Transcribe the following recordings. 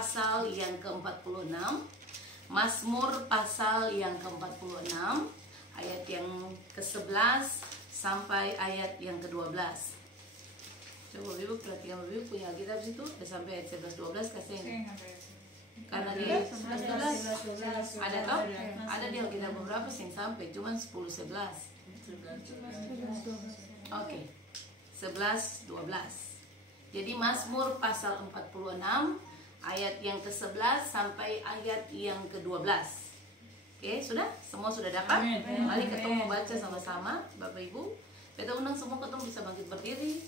pasal yang ke-46. Mazmur pasal yang ke-46 ayat yang ke-11 sampai ayat yang ke-12. Coba Ibu perhatikan, Ibu punya Alkitab situ ada sampai ayat 11-12 kasih ini. Karena di 11-12 ada toh? Ada di Alkitab beberapa sih sampai cuman 10-11. Oke. 11-12. Jadi Mazmur pasal 46 ayat yang ke-11 sampai ayat yang ke-12. Oke, sudah? Semua sudah dapat? Mari ketemu baca sama-sama Bapak Ibu. Kita undang semua ketemu bisa bangkit berdiri.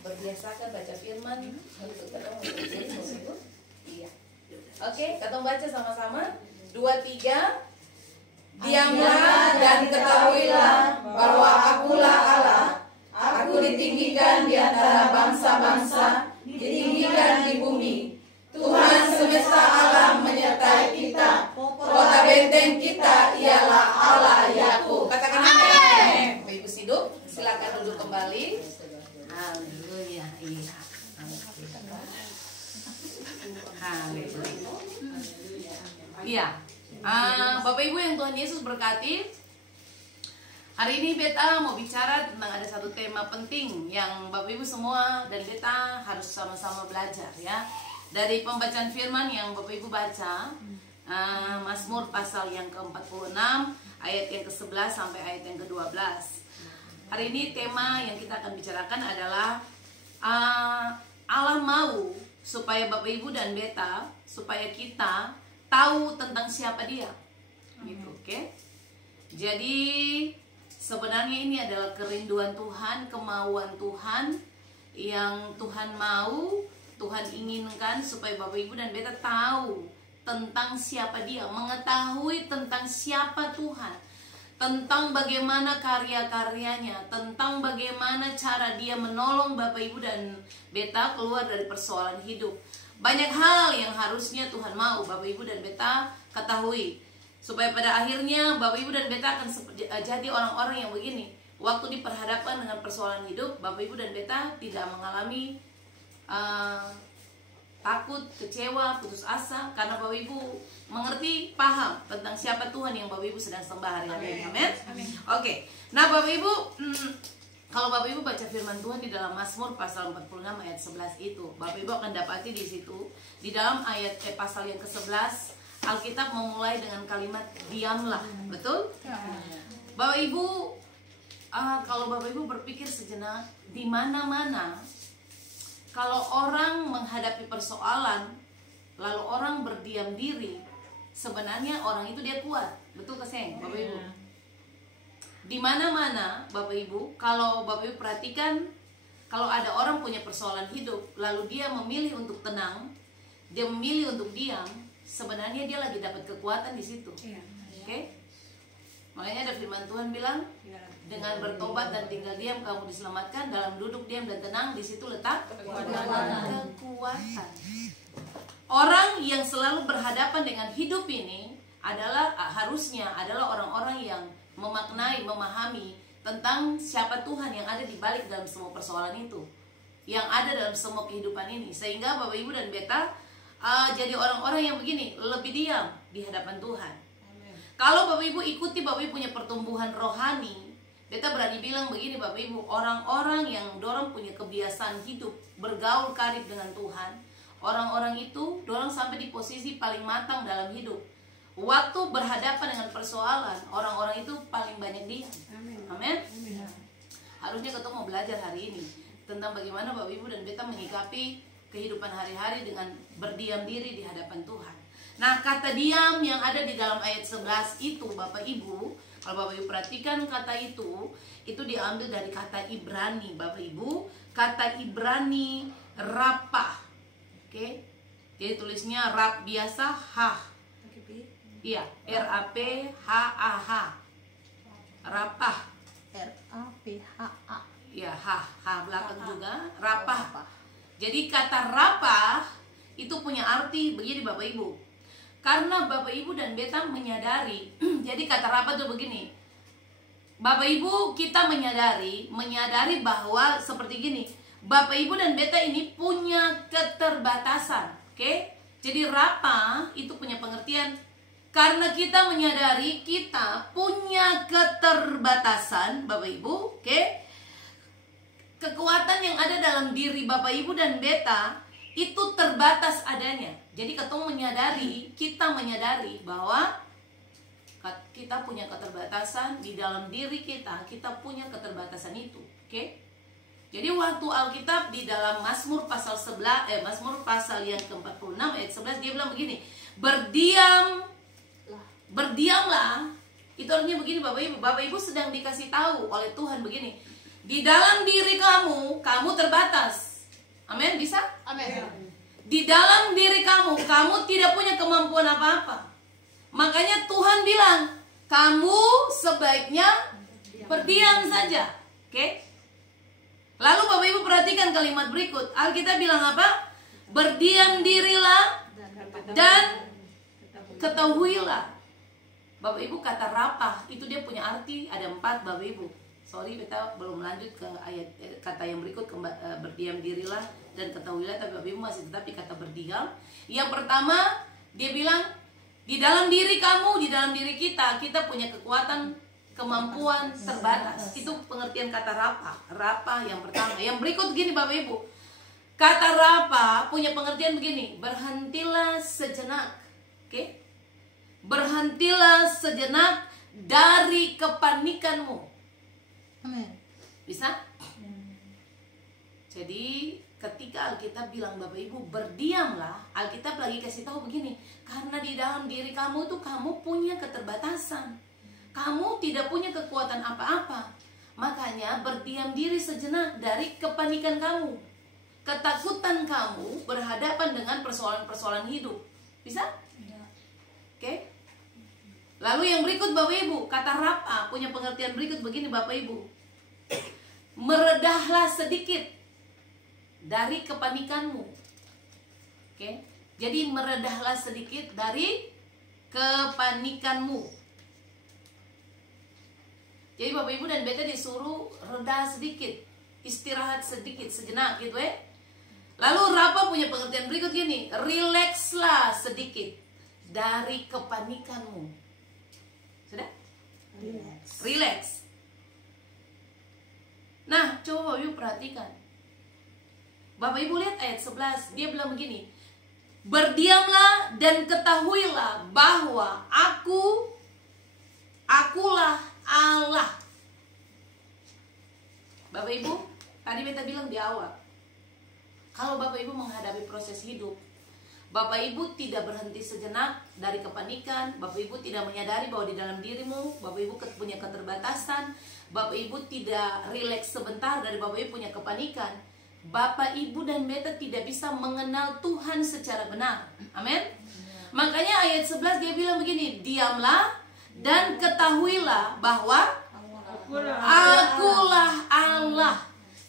Berbiasakan baca firman untuk ketemu berdiri Bapak Ibu. Iya. Oke, ketemu baca sama-sama. 2, 3. Diamlah dan ketahuilah bahwa Akulah Allah. Aku ditinggikan di antara bangsa-bangsa, ditinggikan di bumi. Tuhan semesta alam menyertai kita. Kota benteng kita ialah Allah Yakub. Katakan amin. Bapak Ibu hidup, silakan duduk kembali. Haleluya. Iya. Haleluya. Iya. Bapak Ibu yang Tuhan Yesus berkati, hari ini Beta mau bicara tentang ada satu tema penting yang Bapak Ibu semua dan Beta harus sama-sama belajar ya. Dari pembacaan firman yang Bapak Ibu baca, Mazmur pasal yang ke-46 ayat yang ke-11 sampai ayat yang ke-12. Hari ini tema yang kita akan bicarakan adalah Allah mau supaya Bapak Ibu dan Beta, supaya kita tahu tentang siapa Dia, gitu, oke? Jadi sebenarnya ini adalah kerinduan Tuhan, kemauan Tuhan yang Tuhan mau, Tuhan inginkan supaya Bapak Ibu dan Beta tahu tentang siapa Dia, mengetahui tentang siapa Tuhan, tentang bagaimana karya-karyanya, tentang bagaimana cara Dia menolong Bapak Ibu dan Beta keluar dari persoalan hidup. Banyak hal yang harusnya Tuhan mau Bapak Ibu dan Beta ketahui, supaya pada akhirnya Bapak Ibu dan Beta akan jadi orang-orang yang begini. Waktu diperhadapkan dengan persoalan hidup, Bapak Ibu dan Beta tidak mengalami takut, kecewa, putus asa, karena Bapak Ibu mengerti, paham tentang siapa Tuhan yang Bapak Ibu sedang sembah hari ini. Amin. Oke. Nah Bapak Ibu, kalau Bapak Ibu baca firman Tuhan di dalam Mazmur pasal 46 ayat 11 itu, Bapak Ibu akan dapati di situ, di dalam ayat pasal yang ke-11, Alkitab memulai dengan kalimat diamlah, betul? Bapak Ibu, kalau Bapak Ibu berpikir sejenak, di mana-mana kalau orang menghadapi persoalan, lalu orang berdiam diri, sebenarnya orang itu dia kuat, betul keseng, Bapak Ibu? Di mana-mana Bapak Ibu, kalau Bapak Ibu perhatikan, kalau ada orang punya persoalan hidup, lalu dia memilih untuk tenang, dia memilih untuk diam, sebenarnya dia lagi dapat kekuatan di situ. Oke? Makanya ada firman Tuhan bilang, dengan bertobat dan tinggal diam kamu diselamatkan, dalam duduk diam dan tenang di situ letak kekuatan. Orang yang selalu berhadapan dengan hidup ini adalah harusnya adalah orang-orang yang memaknai, memahami tentang siapa Tuhan yang ada di balik dalam semua persoalan itu, yang ada dalam semua kehidupan ini, sehingga Bapak Ibu dan Beta jadi orang-orang yang begini, lebih diam di hadapan Tuhan. Kalau Bapak Ibu ikuti, Bapak Ibu punya pertumbuhan rohani, Beta berani bilang begini Bapak Ibu, orang-orang yang dorang punya kebiasaan hidup bergaul karib dengan Tuhan, orang-orang itu dorang sampai di posisi paling matang dalam hidup. Waktu berhadapan dengan persoalan, orang-orang itu paling banyak diam. Amin. Harusnya kita mau belajar hari ini tentang bagaimana Bapak Ibu dan Beta menyikapi kehidupan hari-hari dengan berdiam diri di hadapan Tuhan. Nah, kata diam yang ada di dalam ayat 11 itu Bapak Ibu, kalau Bapak Ibu perhatikan kata itu diambil dari kata Ibrani Bapak Ibu, kata Ibrani rapah. Oke. Jadi tulisnya rap biasa, hah. Iya, R-A-P-H-A-H. Rapah. R-A-P-H-A. Ya, ha belakang juga, rapah. Jadi kata rapah itu punya arti begini Bapak Ibu. Karena Bapak Ibu dan Beta menyadari, jadi kata rapah itu begini. Bapak Ibu kita menyadari bahwa seperti gini, Bapak Ibu dan Beta ini punya keterbatasan. Oke? Jadi Rapa itu punya pengertian karena kita menyadari kita punya keterbatasan, Bapak Ibu, oke? Kekuatan yang ada dalam diri Bapak Ibu dan Beta itu terbatas adanya. Jadi kita menyadari bahwa kita punya keterbatasan di dalam diri kita punya keterbatasan itu, oke? Jadi waktu Alkitab di dalam Mazmur pasal 11 Mazmur pasal yang ke-46 ayat 11 dia bilang begini, berdiamlah. Itu artinya begini Bapak Ibu sedang dikasih tahu oleh Tuhan begini, di dalam diri kamu terbatas. Amin, bisa? Amin. Di dalam diri kamu tidak punya kemampuan apa-apa. Makanya Tuhan bilang, kamu sebaiknya berdiam saja. Oke? Lalu Bapak Ibu perhatikan kalimat berikut. Alkitab bilang apa? Berdiam dirilah dan ketahuilah. Bapak Ibu kata rapah itu dia punya arti ada 4 Bapak Ibu. Sorry Beta belum lanjut ke ayat kata yang berikut, berdiam dirilah dan ketahuilah, tapi Bapak Ibu masih tetap di kata berdiam. Yang pertama dia bilang di dalam diri kamu, di dalam diri kita punya kekuatan, kemampuan terbatas. Itu pengertian kata rapa yang pertama. Yang berikut gini Bapak Ibu, kata rapa punya pengertian begini, berhentilah sejenak. Oke? Berhentilah sejenak dari kepanikanmu. Amin. Bisa? Jadi ketika Alkitab bilang Bapak Ibu berdiamlah, Alkitab lagi kasih tahu begini, karena di dalam diri kamu tuh kamu punya keterbatasan. Kamu tidak punya kekuatan apa-apa. Makanya berdiam diri sejenak dari kepanikan kamu, ketakutan kamu berhadapan dengan persoalan-persoalan hidup. Bisa? Oke? Lalu yang berikut Bapak Ibu, kata rapa punya pengertian berikut begini Bapak Ibu, meredahlah sedikit dari kepanikanmu. Oke? Jadi meredahlah sedikit dari kepanikanmu. Jadi Bapak Ibu dan Beta disuruh reda sedikit, istirahat sedikit, sejenak gitu ya. Lalu rapa punya pengertian berikut gini, rilekslah sedikit dari kepanikanmu. Sudah? Relax. Nah, coba Bapak Ibu perhatikan. Bapak Ibu lihat ayat 11, dia bilang begini, berdiamlah dan ketahuilah bahwa akulah Allah. Bapak Ibu, tadi Beta bilang di awal, kalau Bapak Ibu menghadapi proses hidup, Bapak Ibu tidak berhenti sejenak dari kepanikan, Bapak Ibu tidak menyadari bahwa di dalam dirimu Bapak Ibu punya keterbatasan, Bapak Ibu tidak rileks sebentar dari Bapak Ibu punya kepanikan, Bapak Ibu dan Beta tidak bisa mengenal Tuhan secara benar. Amin. Makanya ayat 11 dia bilang begini, diamlah dan ketahuilah bahwa akulah Allah.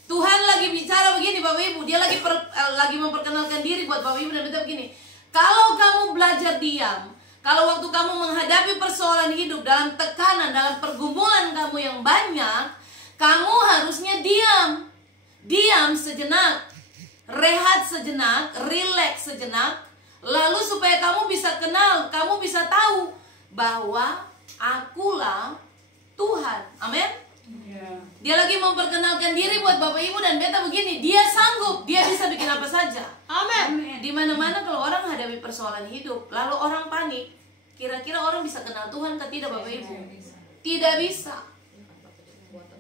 Tuhan lagi bicara begini Bapak Ibu, dia lagi memperkenalkan diri buat Bapak Ibu dan Beta begini. Kalau kamu belajar diam, kalau waktu kamu menghadapi persoalan hidup dalam tekanan, dalam pergumulan kamu yang banyak, kamu harusnya diam. Diam sejenak, rehat sejenak, rileks sejenak, lalu supaya kamu bisa kenal, kamu bisa tahu bahwa akulah Tuhan. Amin. Dia lagi memperkenalkan diri buat Bapak Ibu dan Beta begini, dia sanggup, dia bisa bikin apa saja. Amin. Di mana-mana kalau orang hadapi persoalan hidup, lalu orang panik, kira-kira orang bisa kenal Tuhan atau tidak Bapak Ibu? Tidak bisa.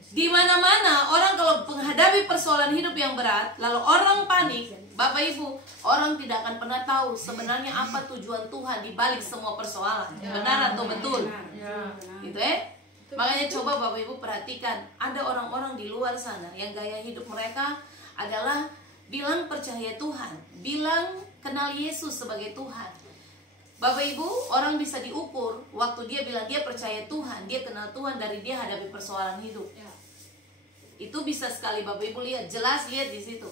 Di mana-mana orang kalau menghadapi persoalan hidup yang berat, lalu orang panik, Bapak Ibu, orang tidak akan pernah tahu sebenarnya apa tujuan Tuhan di balik semua persoalan. Benar atau betul? Gitu ya. Makanya coba Bapak Ibu perhatikan, ada orang-orang di luar sana yang gaya hidup mereka adalah bilang percaya Tuhan, bilang kenal Yesus sebagai Tuhan. Bapak Ibu, orang bisa diukur waktu dia bilang dia percaya Tuhan, dia kenal Tuhan dari dia hadapi persoalan hidup. Itu bisa sekali Bapak Ibu lihat, jelas lihat di situ.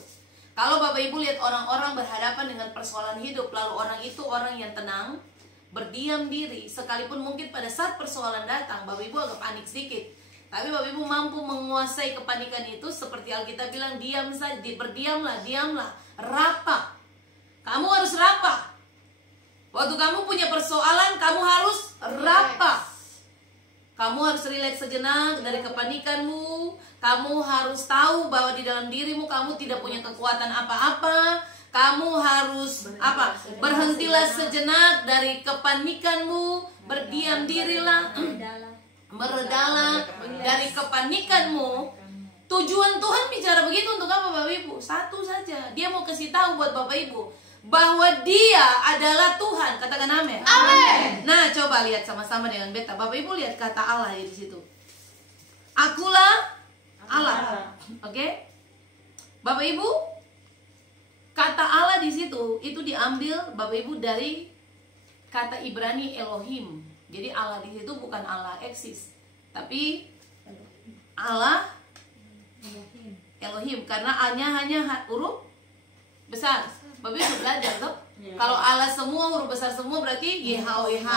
Kalau Bapak Ibu lihat orang-orang berhadapan dengan persoalan hidup, lalu orang itu orang yang tenang, berdiam diri, sekalipun mungkin pada saat persoalan datang Bapak Ibu agak panik sedikit, Tapi Bapak Ibu mampu menguasai kepanikan itu seperti Alkitab bilang, diam saja, berdiamlah, diamlah, rapah. Kamu harus rapah. Waktu kamu punya persoalan, kamu harus rapah. Kamu harus rileks sejenak dari kepanikanmu. Kamu harus tahu bahwa di dalam dirimu kamu tidak punya kekuatan apa-apa. Kamu harus apa? Berhentilah sejenak dari kepanikanmu. Berdiam dirilah. Meredalah dari kepanikanmu. Tujuan Tuhan bicara begitu untuk apa Bapak Ibu? Satu saja. Dia mau kasih tahu buat Bapak Ibu bahwa Dia adalah Tuhan. Katakan amin. Amin. Nah, coba lihat sama-sama dengan beta. Bapak Ibu lihat kata Allah di situ. Akulah Allah. Oke? Bapak Ibu, kata Allah di situ itu diambil Bapak Ibu dari kata Ibrani Elohim. Jadi Allah di situ bukan Allah eksis, tapi Allah Elohim, karena A-nya hanya huruf besar. Bapak Ibu belajar tuh. Kalau Allah semua huruf besar semua berarti YHWH.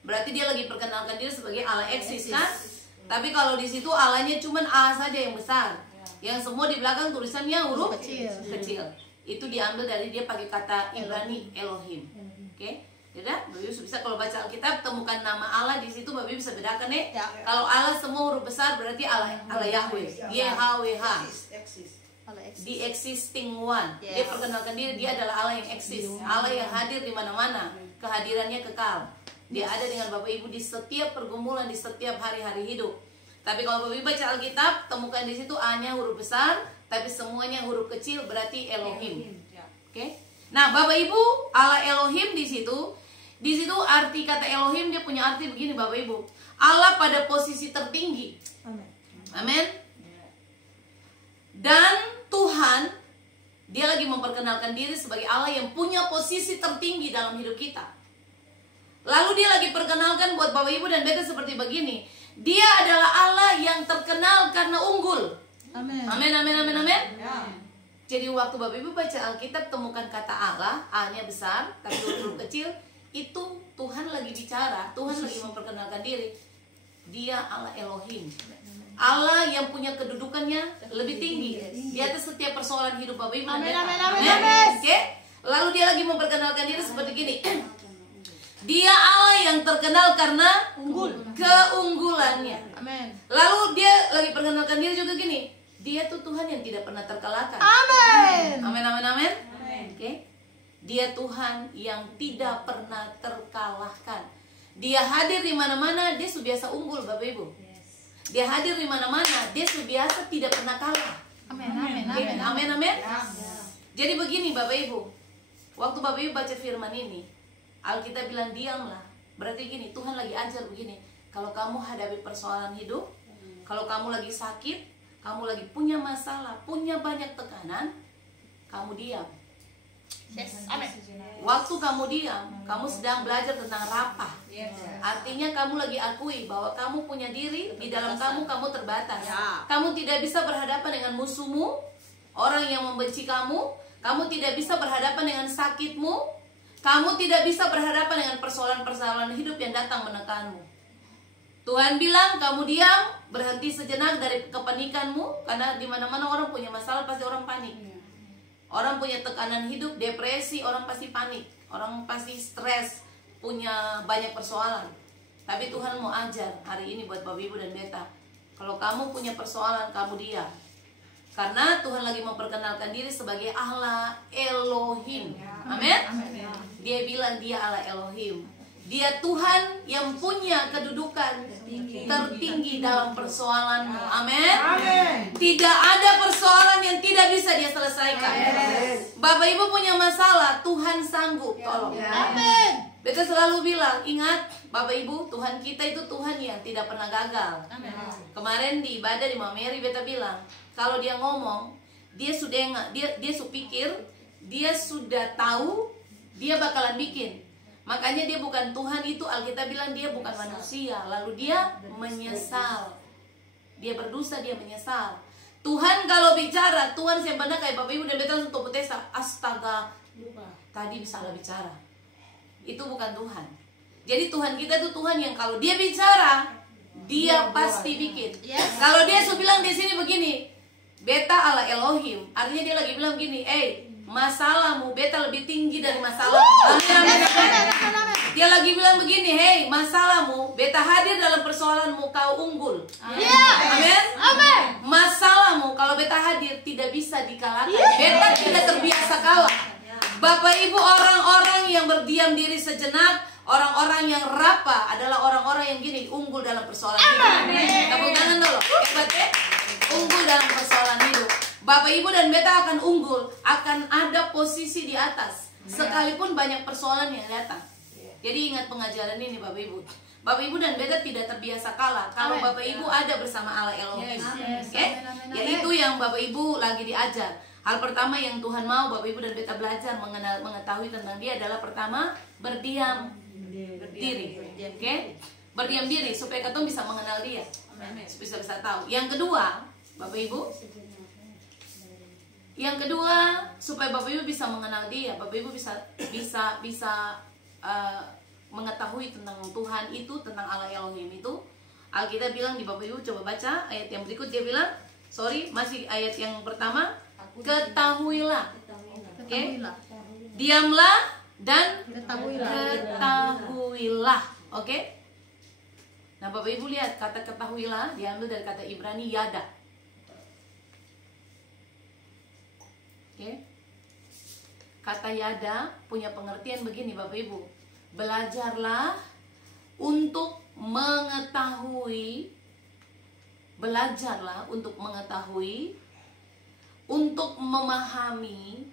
Berarti dia lagi perkenalkan diri sebagai Allah eksis kan? Tapi kalau di situ Allahnya cuma A saja yang besar. Yang semua di belakang tulisannya huruf kecil. Itu diambil dari dia pakai kata Ibrani Elohim. Oke? Ya, Bapak Ibu bisa kalau baca Alkitab temukan nama Allah di situ, Bapak Ibu bisa bedakan ya. Kalau Allah semua huruf besar berarti Allah Yahweh, YHWH. The existing one. Dia perkenalkan diri, dia adalah Allah yang eksis, Allah yang hadir di mana-mana, kehadirannya kekal. Dia ada dengan Bapak Ibu di setiap pergumulan, di setiap hari-hari hidup. Tapi kalau Bapak Ibu baca Alkitab, temukan di situ A-nya huruf besar, tapi semuanya huruf kecil berarti Elohim. Oke? Nah, Bapak Ibu, Allah Elohim di situ arti kata Elohim dia punya arti begini Bapak Ibu. Allah pada posisi tertinggi. Amin. Dan Tuhan dia lagi memperkenalkan diri sebagai Allah yang punya posisi tertinggi dalam hidup kita. Lalu dia lagi perkenalkan buat Bapak Ibu dan beta seperti begini. Dia adalah Allah yang terkenal karena unggul. Amin. Amin, amin, amin, amin. Jadi waktu Bapak Ibu baca Alkitab temukan kata Allah, A-nya besar tapi huruf kecil, itu Tuhan lagi bicara, Tuhan lagi memperkenalkan diri. Dia Allah Elohim, Allah yang punya kedudukannya lebih tinggi di atas setiap persoalan hidup Bapak Ibu. Amin, dan amin, beta. amin, amin. Oke? Lalu dia lagi memperkenalkan diri seperti gini. Dia Allah yang terkenal karena keunggulannya. Amin. Lalu dia lagi perkenalkan diri juga gini. Dia tuh Tuhan yang tidak pernah terkalahkan. Amin. Amin, amin, amin. Oke? Dia Tuhan yang tidak pernah terkalahkan. Dia hadir di mana-mana, dia subiasa unggul Bapak Ibu. Dia hadir di mana-mana, dia subiasa tidak pernah kalah. Amin. Amin. Oke? Amin. Amin, amin. Jadi begini Bapak Ibu, waktu Bapak Ibu baca firman ini, Alkitab bilang diamlah. Berarti gini, Tuhan lagi ajar begini. Kalau kamu hadapi persoalan hidup, kalau kamu lagi sakit, kamu lagi punya masalah, punya banyak tekanan, kamu diam. Amin. Waktu kamu diam, kamu sedang belajar tentang rapah. Artinya kamu lagi akui bahwa kamu punya diri, di dalam kamu terbatas. Kamu tidak bisa berhadapan dengan musuhmu, orang yang membenci kamu. Kamu tidak bisa berhadapan dengan sakitmu. Kamu tidak bisa berhadapan dengan persoalan-persoalan hidup yang datang menekanmu. Tuhan bilang kamu diam, berhenti sejenak dari kepanikanmu, karena di mana-mana orang punya masalah pasti orang panik. Orang punya tekanan hidup, depresi, orang pasti panik, orang pasti stres, punya banyak persoalan. Tapi Tuhan mau ajar hari ini buat Bapak Ibu dan beta, kalau kamu punya persoalan, kamu diam. Karena Tuhan lagi memperkenalkan diri sebagai Allah Elohim. Amin. Dia bilang dia Allah Elohim. Dia Tuhan yang punya kedudukan tertinggi dalam persoalanmu. Amin. Tidak ada persoalan yang tidak bisa dia selesaikan. Bapak Ibu punya masalah, Tuhan sanggup tolong. Amin. Beta selalu bilang, ingat Bapak Ibu, Tuhan kita itu Tuhan yang tidak pernah gagal. Kemarin di ibadah di Mama Mary beta bilang, kalau dia ngomong, dia pikir, dia sudah tahu, dia bakalan bikin. Makanya dia bukan Tuhan, itu Alkitab bilang dia bukan manusia. Lalu dia menyesal. Dia berdosa, dia menyesal. Tuhan kalau bicara, Tuhan siapa kayak Bapak Ibu dan beta langsung topotesa. Astaga, tadi salah bicara. Itu bukan Tuhan. Jadi Tuhan kita itu Tuhan yang kalau dia bicara, dia pasti bikin. Yes. Kalau dia bilang di sini begini, beta ala Elohim, artinya dia lagi bilang begini, masalahmu beta lebih tinggi dari masalah. Dia lagi bilang begini, masalahmu beta hadir dalam persoalanmu, kau unggul. Amin. Amin. Masalahmu kalau beta hadir tidak bisa dikalahkan. Beta tidak terbiasa kalah. Bapak Ibu, orang-orang yang berdiam diri sejenak, orang-orang yang rapa adalah orang-orang yang gini, unggul dalam persoalan hidup. Tepuk tangan dulu. Hebat ya? Unggul dalam persoalan hidup. Bapak Ibu dan beta akan unggul, akan ada posisi di atas sekalipun banyak persoalan yang datang. Jadi ingat pengajaran ini Bapak Ibu. Bapak Ibu dan beta tidak terbiasa kalah kalau Bapak Ibu ada bersama Allah Elohim. Yaitu yang Bapak Ibu lagi diajar. Hal pertama yang Tuhan mau Bapak Ibu dan beta belajar mengetahui tentang Dia adalah pertama berdiam diri. Oke? Berdiam diri supaya kita bisa mengenal Dia. Bisa tahu. Yang kedua, Bapak Ibu, supaya Bapak Ibu bisa mengenal Dia, Bapak Ibu bisa mengetahui tentang Tuhan itu, tentang Allah Elohim itu. Alkitab bilang di Bapak Ibu, coba baca ayat yang berikut. Dia bilang, masih ayat yang pertama, ketahuilah. Oke? Diamlah dan ketahuilah. Oke? Nah, Bapak Ibu lihat kata ketahuilah diambil dari kata Ibrani yada. Oke? Kata yada punya pengertian begini Bapak Ibu. Belajarlah untuk mengetahui. Belajarlah untuk mengetahui, untuk memahami,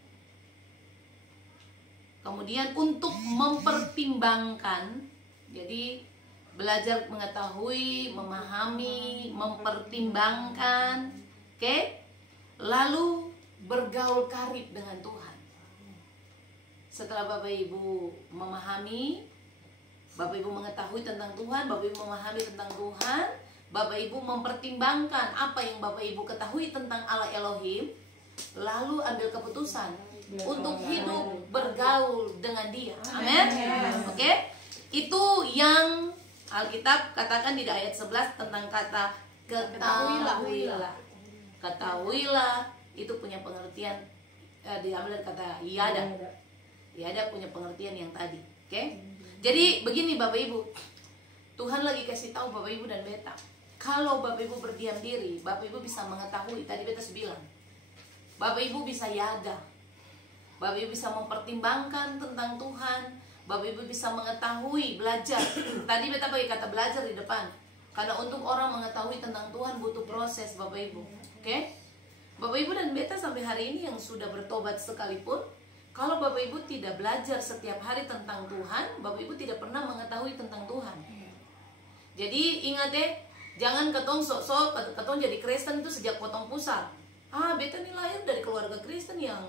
kemudian untuk mempertimbangkan. Jadi belajar mengetahui, memahami, mempertimbangkan, oke? Lalu bergaul karib dengan Tuhan. Setelah Bapak Ibu memahami, Bapak Ibu mengetahui tentang Tuhan, Bapak Ibu memahami tentang Tuhan, Bapak Ibu mempertimbangkan apa yang Bapak Ibu ketahui tentang Allah Elohim, lalu ambil keputusan untuk hidup bergaul dengan Dia. Amin. Oke? Itu yang Alkitab katakan di ayat 11 tentang kata ketahuilah. Ketahuilah itu punya pengertian diambil dari kata yada. Yada punya pengertian yang tadi. Oke? Jadi begini Bapak Ibu, Tuhan lagi kasih tahu Bapak Ibu dan beta, kalau Bapak Ibu berdiam diri, Bapak Ibu bisa mengetahui. Tadi beta bilang, Bapak Ibu bisa yada, Bapak Ibu bisa mempertimbangkan tentang Tuhan, Bapak Ibu bisa mengetahui, belajar. Tadi beta pakai kata belajar di depan, karena untuk orang mengetahui tentang Tuhan butuh proses Bapak Ibu. Oke? Bapak Ibu dan beta sampai hari ini yang sudah bertobat sekalipun, kalau Bapak Ibu tidak belajar setiap hari tentang Tuhan, Bapak Ibu tidak pernah mengetahui tentang Tuhan. Jadi ingat jangan ketong sok-sok, ketong jadi Kristen itu sejak potong pusar. Beta nih lahir dari keluarga Kristen yang,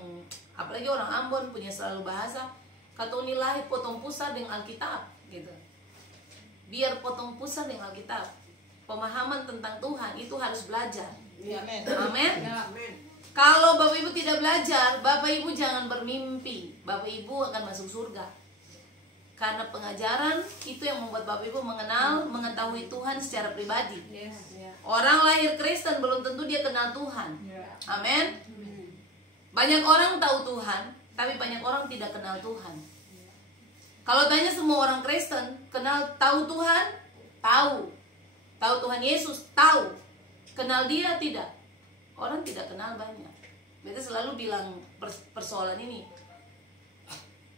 apalagi orang Ambon punya selalu bahasa, ketong nih lahir potong pusar dengan Alkitab, gitu. Biar potong pusar dengan Alkitab. Pemahaman tentang Tuhan itu harus belajar. Amin. Amin. Kalau Bapak Ibu tidak belajar, Bapak Ibu jangan bermimpi Bapak Ibu akan masuk surga. Karena pengajaran itu yang membuat Bapak Ibu mengetahui Tuhan secara pribadi. Orang lahir Kristen belum tentu dia kenal Tuhan. Amin. Banyak orang tahu Tuhan, tapi banyak orang tidak kenal Tuhan. Kalau tanya semua orang Kristen, tahu Tuhan? Tahu. Tahu Tuhan Yesus? Tahu. Kenal Dia? Tidak. Orang tidak kenal banyak. Beta selalu bilang persoalan ini.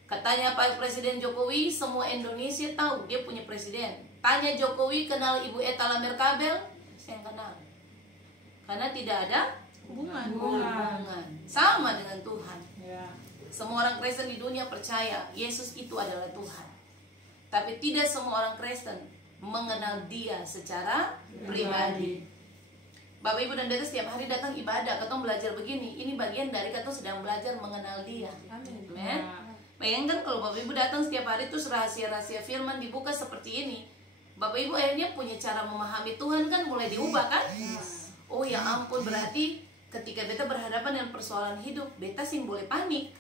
Katanya Pak Presiden Jokowi, semua Indonesia tahu dia punya presiden. Tanya Jokowi kenal Ibu Etta Lamerkabel? Saya kenal. Karena tidak ada hubungan. Sama dengan Tuhan. Semua orang Kristen di dunia percaya Yesus itu adalah Tuhan. Tapi tidak semua orang Kristen mengenal Dia secara pribadi. Bapak Ibu dan beta setiap hari datang ibadah, ketong belajar begini. Ini bagian dari ketong sedang belajar mengenal Dia. Amin. Bayangkan kalau Bapak Ibu datang setiap hari terus rahasia-rahasia firman dibuka seperti ini. Bapak Ibu akhirnya punya cara memahami Tuhan kan mulai diubah kan? Oh ya ampun, berarti ketika beta berhadapan dengan persoalan hidup, beta sih boleh panik.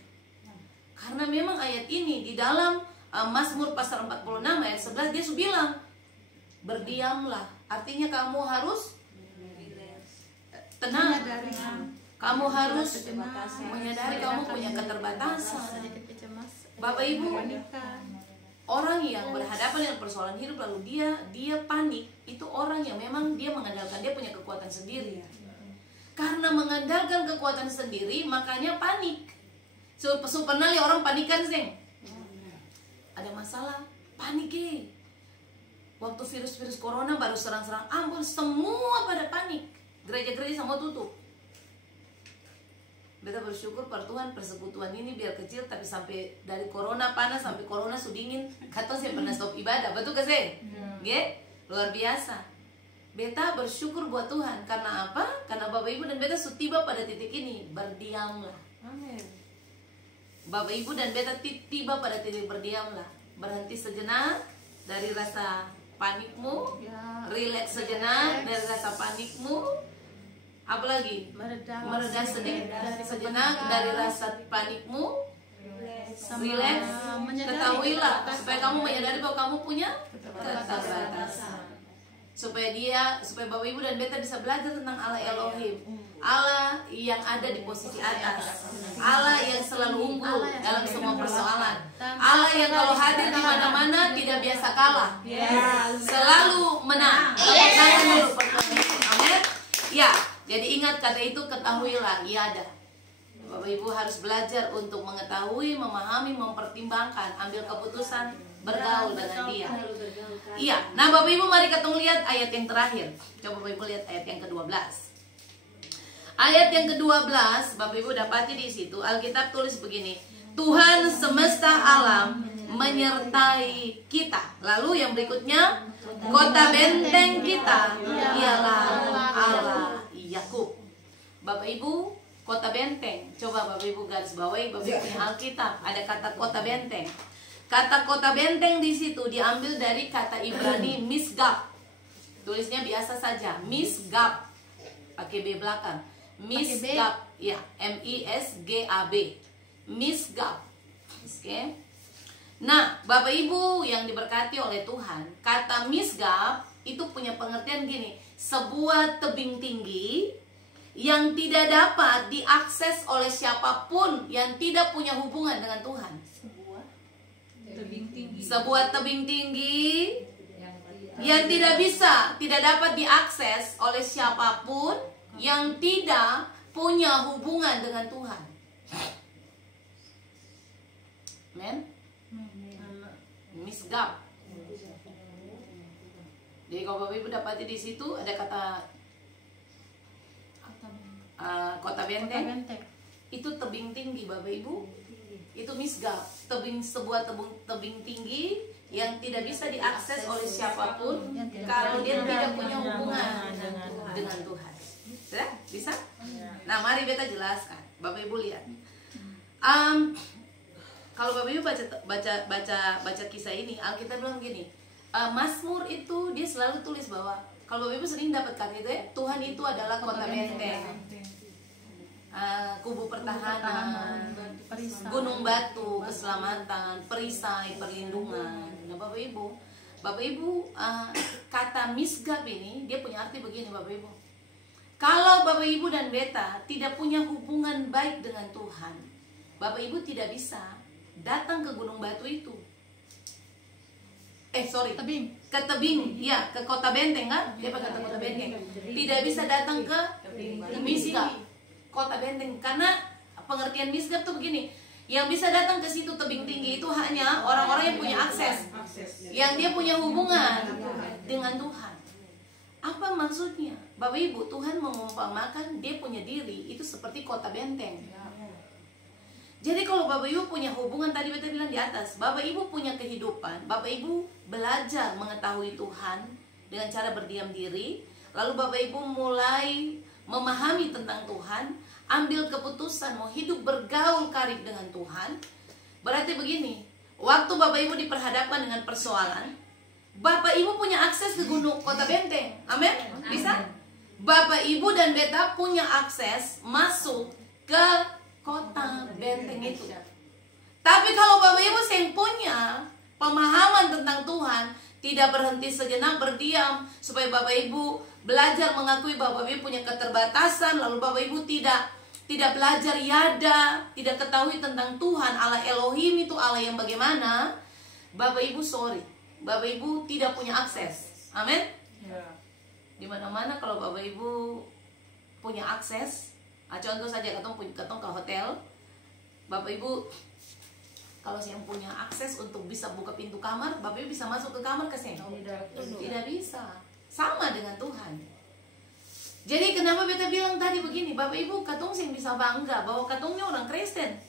Karena memang ayat ini di dalam Mazmur pasal 46 ayat 11 dia bilang, berdiamlah. Artinya kamu harus tenang. Kamu harus menyadari kamu punya keterbatasan. Bapak Ibu, orang yang berhadapan dengan persoalan hidup lalu dia panik, itu orang yang memang dia mengandalkan dia punya kekuatan sendiri. Karena mengandalkan kekuatan sendiri, makanya panik. Pernah lihat orang panikan sih? Ada masalah, panik. Waktu virus corona baru serang-serang, ampun, semua pada panik. Gereja-gereja semua tutup. Beta bersyukur per Tuhan persekutuan ini biar kecil, tapi sampai dari corona panas sampai corona sudingin, kata saya pernah stop ibadah, betul gak sih? Luar biasa. Beta bersyukur buat Tuhan, karena apa? Karena Bapak Ibu dan beta tiba pada titik ini, berdiamlah. Amin. Bapak Ibu dan beta tiba pada titik berdiamlah. Berhenti sejenak dari rasa panikmu, relax sejenak dari rasa panikmu. Apalagi mereda sejenak dari rasa panikmu, relax, ketahuilah supaya kamu menyadari bahwa kamu punya keterbatasan, supaya Bapak Ibu dan beta bisa belajar tentang Allah Elohim, Allah yang ada di posisi atas, Allah yang selalu unggul dalam semua persoalan, Allah yang kalau hadir di mana-mana tidak biasa kalah, selalu menang. Amin. Ya. Jadi ingat kata itu, ketahuilah, ia ada. Bapak Ibu harus belajar untuk mengetahui, memahami, mempertimbangkan, ambil keputusan, bergaul dengan dia. Iya. Nah Bapak Ibu, mari kita lihat ayat yang terakhir. Coba Bapak Ibu lihat ayat yang ke-12. Ayat yang ke-12, Bapak Ibu dapati di situ Alkitab tulis begini, Tuhan semesta alam menyertai kita. Lalu yang berikutnya, kota benteng kita ialah Allah Yakub. Bapak Ibu, kota benteng. Coba Bapak Ibu garis bawahi, Bapak Ibu punya Alkitab, ada kata kota benteng. Kata kota benteng di situ diambil dari kata Ibrani misgab. Tulisnya biasa saja, misgab. Pakai B belakang. Misgab, ya, M-I-S-G-A-B. Misgab. Oke. Nah, Bapak Ibu yang diberkati oleh Tuhan, kata misgab itu punya pengertian gini, sebuah tebing tinggi yang tidak dapat diakses oleh siapapun yang tidak punya hubungan dengan Tuhan. Sebuah tebing tinggi yang tidak dapat diakses oleh siapapun yang tidak punya hubungan dengan Tuhan. Amen. Misgab. Jadi kalau Bapak Ibu dapati di situ ada kata kota benteng. Itu tebing tinggi Bapak Ibu. Itu misgab, sebuah tebing tinggi yang tidak bisa diakses oleh siapapun kalau dia tidak punya hubungan dengan Tuhan. Sudah? Bisa? Nah, mari beta jelaskan. Bapak Ibu lihat. Kalau Bapak Ibu baca kisah ini, Alkitab bilang gini, Mazmur itu dia selalu tulis bahwa kalau Bapak Ibu sering dapat kata itu ya, Tuhan itu adalah kota benteng, kubu pertahanan, gunung batu, keselamatan, perisai, perlindungan. Nah Bapak Ibu, kata misgab ini dia punya arti begini Bapak Ibu. Kalau Bapak Ibu dan beta tidak punya hubungan baik dengan Tuhan, Bapak Ibu tidak bisa datang ke gunung batu itu. Ke tebing, ya, ke kota benteng kan? Dia pakai kota benteng. Tidak bisa datang ke misgab, kota benteng, karena pengertian misgab tuh begini. Yang bisa datang ke situ tebing tinggi itu hanya orang-orang yang punya akses, yang dia punya hubungan dengan Tuhan. Apa maksudnya? Bapak Ibu, Tuhan mengumpamakan dia punya diri itu seperti kota benteng. Jadi kalau Bapak Ibu punya hubungan, tadi beta bilang di atas, Bapak Ibu punya kehidupan, Bapak Ibu belajar mengetahui Tuhan dengan cara berdiam diri, lalu Bapak Ibu mulai memahami tentang Tuhan, ambil keputusan mau hidup bergaul karib dengan Tuhan. Berarti begini, waktu Bapak Ibu diperhadapkan dengan persoalan, Bapak Ibu punya akses ke gunung kota benteng. Amin? Bisa? Bapak Ibu dan beta punya akses masuk ke kota benteng itu. Tapi kalau Bapak Ibu yang punya pemahaman tentang Tuhan, tidak berhenti sejenak berdiam, supaya Bapak Ibu belajar mengakui Bapak Ibu punya keterbatasan, lalu Bapak Ibu tidak belajar yada, tidak ketahui tentang Tuhan Allah Elohim itu Allah yang bagaimana. Bapak Ibu sorry, Bapak Ibu tidak punya akses. Amin. Di mana-mana kalau Bapak Ibu punya akses, contoh saja ketong ke hotel, Bapak Ibu kalau yang punya akses untuk bisa buka pintu kamar, Bapak Ibu bisa masuk ke kamar ke sini? Tidak bisa. Sama dengan Tuhan. Jadi kenapa beta bilang tadi begini, Bapak Ibu katong sing bisa bangga bahwa katongnya orang Kristen.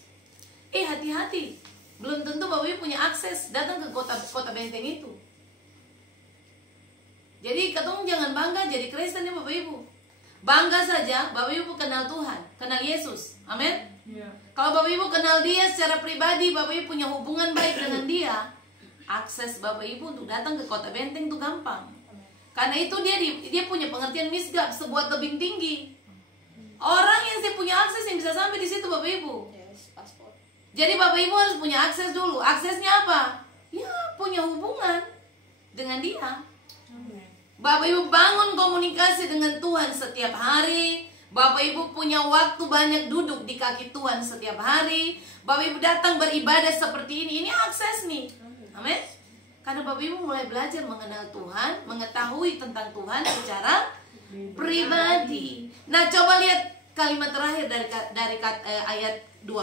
Hati-hati, belum tentu Bapak Ibu punya akses datang ke kota benteng itu. Jadi katong jangan bangga jadi Kristen ya Bapak Ibu. Bangga saja Bapak Ibu kenal Tuhan, kenal Yesus. Amin. Kalau Bapak Ibu kenal Dia secara pribadi, Bapak Ibu punya hubungan baik dengan Dia, akses Bapak Ibu untuk datang ke kota benteng itu gampang. Karena itu dia punya pengertian misgab, sebuah tebing tinggi. Orang yang punya akses yang bisa sampai di situ Bapak Ibu. Jadi Bapak Ibu harus punya akses dulu. Aksesnya apa? Ya punya hubungan dengan Dia. Bapak Ibu bangun komunikasi dengan Tuhan setiap hari. Bapak Ibu punya waktu banyak duduk di kaki Tuhan setiap hari. Bapak Ibu datang beribadah seperti ini. Ini akses nih. Amin. Karena Bapak Ibu mulai belajar mengenal Tuhan, mengetahui tentang Tuhan secara pribadi. Nah, coba lihat kalimat terakhir dari ayat 12.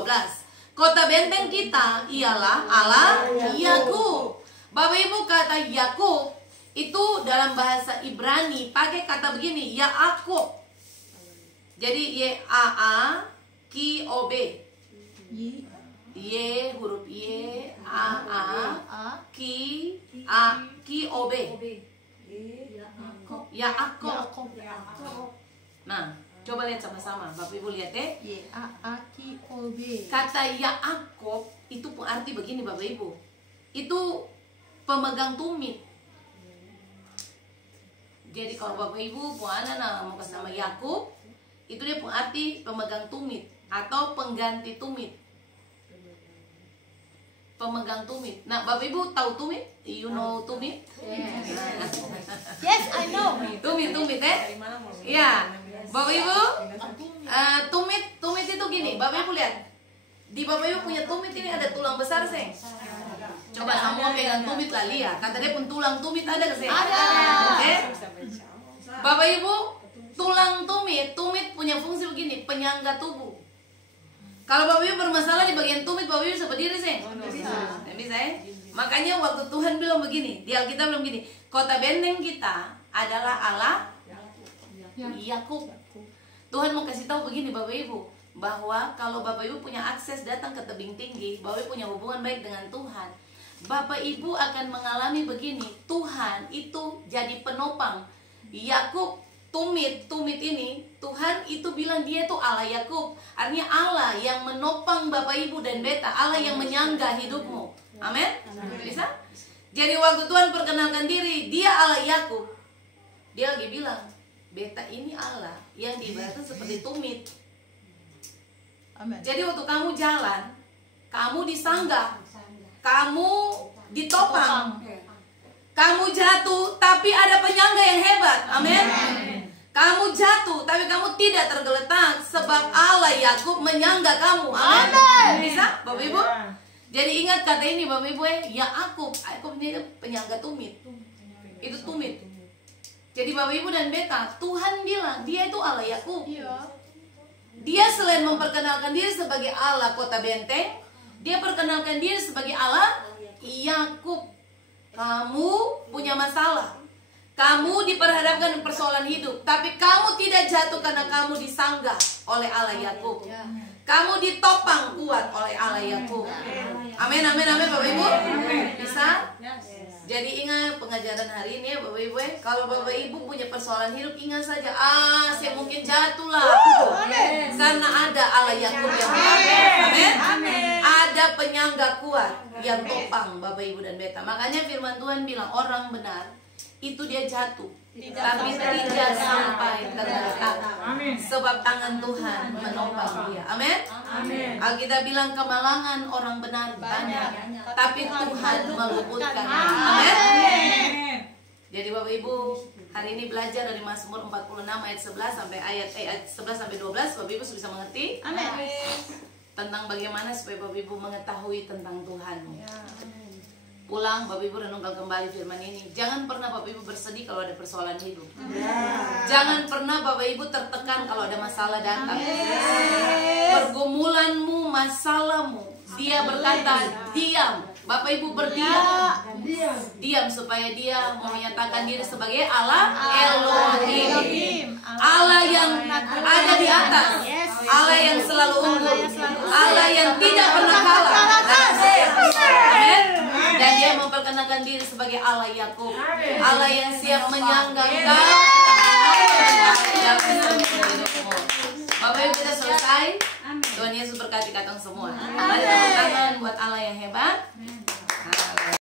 Kota benteng kita ialah Allah Yakub. Bapak Ibu, kata Yakub itu dalam bahasa Ibrani pakai kata begini, Yaakub. Jadi Y-A-A-K-O-B. Y huruf Y, A K-O-B. Yaakov. Nah, coba lihat sama-sama. Bapak Ibu lihat deh. Y-A-A-K-O-B. Kata Yaakov itu arti begini Bapak Ibu. Itu pemegang tumit. Jadi kalau Bapak Ibu mau kasih nama Yakub, itu dia arti pemegang tumit atau pengganti tumit. Pemegang tumit. Nah, Bapak Ibu tahu tumit? You know tumit? Yes, I know. Tumit ya. Bapak Ibu, tumit itu gini. Bapak Ibu lihat. Di Bapak Ibu punya tumit ini ada tulang besar, Seng. Coba semua pegang tumit lah, lihat. Kata dia pun tulang tumit ada ke Seng? Ada. Oke? Bapak Ibu, tulang tumit punya fungsi begini, penyangga tubuh. Kalau Bapak Ibu bermasalah di bagian tumit, Bapak Ibu bisa berdiri, Seng? Bisa ya? Makanya waktu Tuhan bilang begini, di Alkitab bilang begini, kota benteng kita adalah Allah Yakub. Tuhan mau kasih tahu begini Bapak Ibu, bahwa kalau Bapak Ibu punya akses datang ke tebing tinggi, Bapak Ibu punya hubungan baik dengan Tuhan, Bapak Ibu akan mengalami begini, Tuhan itu jadi penopang. Yakub tumit ini, Tuhan itu bilang dia itu Allah Yakub. Artinya Allah yang menopang Bapak Ibu dan beta, Allah yang menyangga hidupmu. Amin? Bisa? Jadi waktu Tuhan perkenalkan diri, dia Allah Yakub, dia lagi bilang, beta ini Allah yang diibaratkan seperti tumit. Amen. Jadi waktu kamu jalan, kamu disanggah, kamu ditopang, kamu jatuh, tapi ada penyangga yang hebat. Amin. Kamu jatuh, tapi kamu tidak tergeletak, sebab Allah Yakub menyangga kamu. Amin. Bisa, Bapak Ibu? Jadi ingat kata ini Bapak Ibu, Yakub ini penyangga tumit. Itu tumit. Jadi Bapak Ibu dan beta, Tuhan bilang dia itu Allah Yakub. Dia selain memperkenalkan diri sebagai Allah kota benteng, dia perkenalkan diri sebagai Allah Yakub. Kamu punya masalah, kamu diperhadapkan dengan persoalan hidup, tapi kamu tidak jatuh karena kamu disanggah oleh Allah Yakub. Kamu ditopang kuat oleh Allah Yakub. Amin, amin, amin Bapak Ibu. Bisa? Jadi ingat pengajaran hari ini ya Bapak Ibu, kalau Bapak Ibu punya persoalan hidup, ingat saja, saya mungkin jatuh lah. Karena ada Allah Yakub yang amin. Ada penyangga kuat yang topang Bapak Ibu dan beta. Makanya firman Tuhan bilang orang benar itu dia jatuh, tapi tidak sampai tergeletak, sebab tangan Tuhan menopang dia. Amin. Alkitab bilang kemalangan orang benar banyak, tapi Tuhan meluputkan. Amin. Jadi Bapak Ibu, hari ini belajar dari Mazmur 46 ayat 11 sampai ayat 11 sampai 12. Bapak Ibu bisa mengerti? Amin. Tentang bagaimana supaya Bapak Ibu mengetahui tentang Tuhan. Ya. Pulang Bapak Ibu renungkan kembali firman ini. Jangan pernah Bapak Ibu bersedih kalau ada persoalan hidup. Jangan pernah Bapak Ibu tertekan kalau ada masalah datang. Pergumulanmu, masalahmu, dia berkata diam. Bapak Ibu berdiam. Diam supaya dia menyatakan diri sebagai Allah Elohim. Allah yang ada di atas. Allah yang selalu unggul. Allah yang tidak pernah kalah. Amin. Dan dia memperkenalkan diri sebagai Allah Yakub. Allah yang siap menyangga engkau. Bapak Ibu kita selesai. Tuhan Yesus berkati katong semua. Mari tepuk tangan buat Allah yang hebat.